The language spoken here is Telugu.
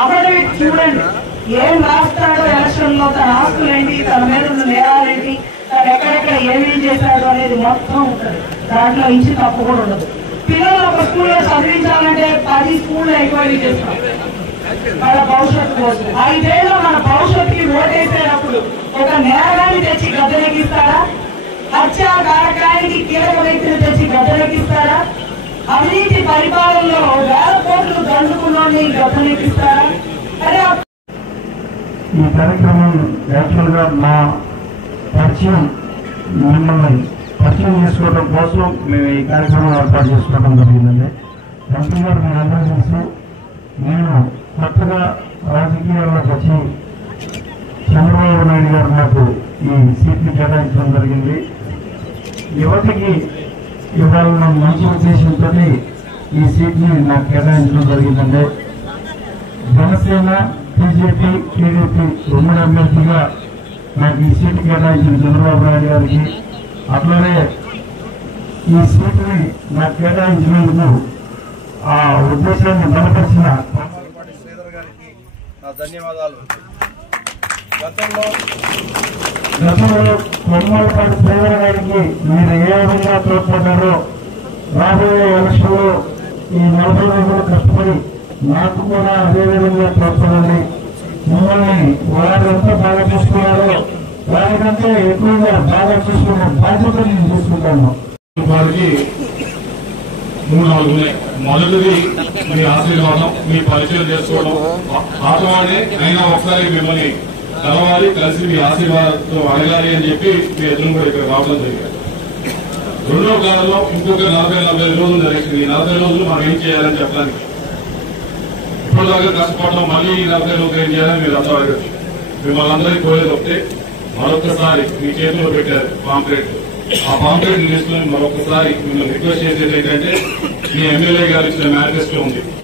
అఫిడవిట్ చూడండి, ఏం రాస్తాడో ఎలక్షన్ లో, తన ఆస్తులేంటి, తన మీద ఉన్న నేరాలేంటి, తను ఎక్కడెక్కడ ఏమేం చేశాడు అనేది మొత్తం ఉంటుంది. దాంట్లో ఇంచి తప్పు కూడా ఉండదు. పిల్లలు ఒక స్కూల్లో చదివించాలంటే 10 స్కూళ్ళు ఎంక్వైరీ చేస్తాం వాళ్ళ భవిష్యత్తు కోసం. 5 ఏళ్ళు మన భవిష్యత్తుకి ఓటేసేటప్పుడు ఒక నేరాన్ని తెచ్చి గద్దెనెక్కిస్తారా? హత్యా కారకానికి కీలక వ్యక్తిని తెచ్చి గద్దెనెక్కిస్తారా? అవినీతి పరిపాలనలో వేల కోట్లు దండుకుని గద్దెనెక్కిస్తారా? అదే ఈ కార్యక్రమం యాక్చువల్ గా మా పరిచయం, మిమ్మల్ని పరిచయం చేసుకోవడం కోసం మేము ఈ కార్యక్రమం ఏర్పాటు చేసుకోవడం జరిగిందండి. ఎంపీ గారు మీ అందరూ తెలుసు, నేను కొత్తగా రాజకీయాల్లోకి వచ్చి చంద్రబాబు నాయుడు గారు నాకు ఈ సీట్ని కేటాయించడం జరిగింది. యువతకి ఇవ్వాలన్న మంచి ఉద్దేశంతో ఈ సీట్ని నాకు కేటాయించడం జరిగిందండి. జనసేన, బీజేపీ, టీడీపీ ఉమ్మడి అభ్యర్థిగా నాకు ఈ సీటు కేటాయించిన చంద్రబాబు నాయుడు గారికి, అట్లనే ఈ సీటుని నాకు కేటాయించినందుకు ఆ ఉద్దేశాన్ని బలపరిచిన శ్రీధర్ గారికి నా ధన్యవాదాలు. గతంలో కొమ్మలపాటి శ్రీధర్ గారికి మీరు ఏ విధంగా తోడ్పడ్డారో రాబోయే ఎలక్షన్ లో ఈ 40 రోజులు కష్టపడి నాకు కూడా అదే విధంగా తోడ్పడండి. మిమ్మల్ని వారంతా బాగా చూసుకున్నారో వారికంటే ఎక్కువగా బాగా చూసుకున్న బాధ్యత నేను తీసుకుంటాను. వారికి 3-4 ఉన్నాయి. మొదటిది మీ ఆశీర్వాదం, మీ పరిచయం చేసుకోవడం. ఆటవాడే అయినా ఒకసారి మిమ్మల్ని కలవాలి, కలిసి మీ ఆశీర్వాదంతో అడగాలి అని చెప్పి మీ ఎదురు కూడా ఇక్కడ రావడం జరిగింది. రెండో కాలంలో ఇంకొక 40-45 రోజులు జరిగింది. ఈ 40 రోజులు మనం ఏం చేయాలని చెప్పడానికి ఇప్పటిదాకా కష్టపడడం, మళ్ళీ ఈ 40 రోజులు ఏం చేయాలని మీరు అంతా అడగచ్చు. మిమ్మల్ని అందరికీ కోరేది ఒకటే, మరొకసారి మీ చేతిలో పెట్టారు పాంప్లెట్. ఆ పాంప్లెట్ తీసుకుని మరొకసారి మిమ్మల్ని రిక్వెస్ట్ చేసేది ఏంటంటే, మీ ఎమ్మెల్యే గారు ఇచ్చిన మేనిఫెస్టో ఉంది,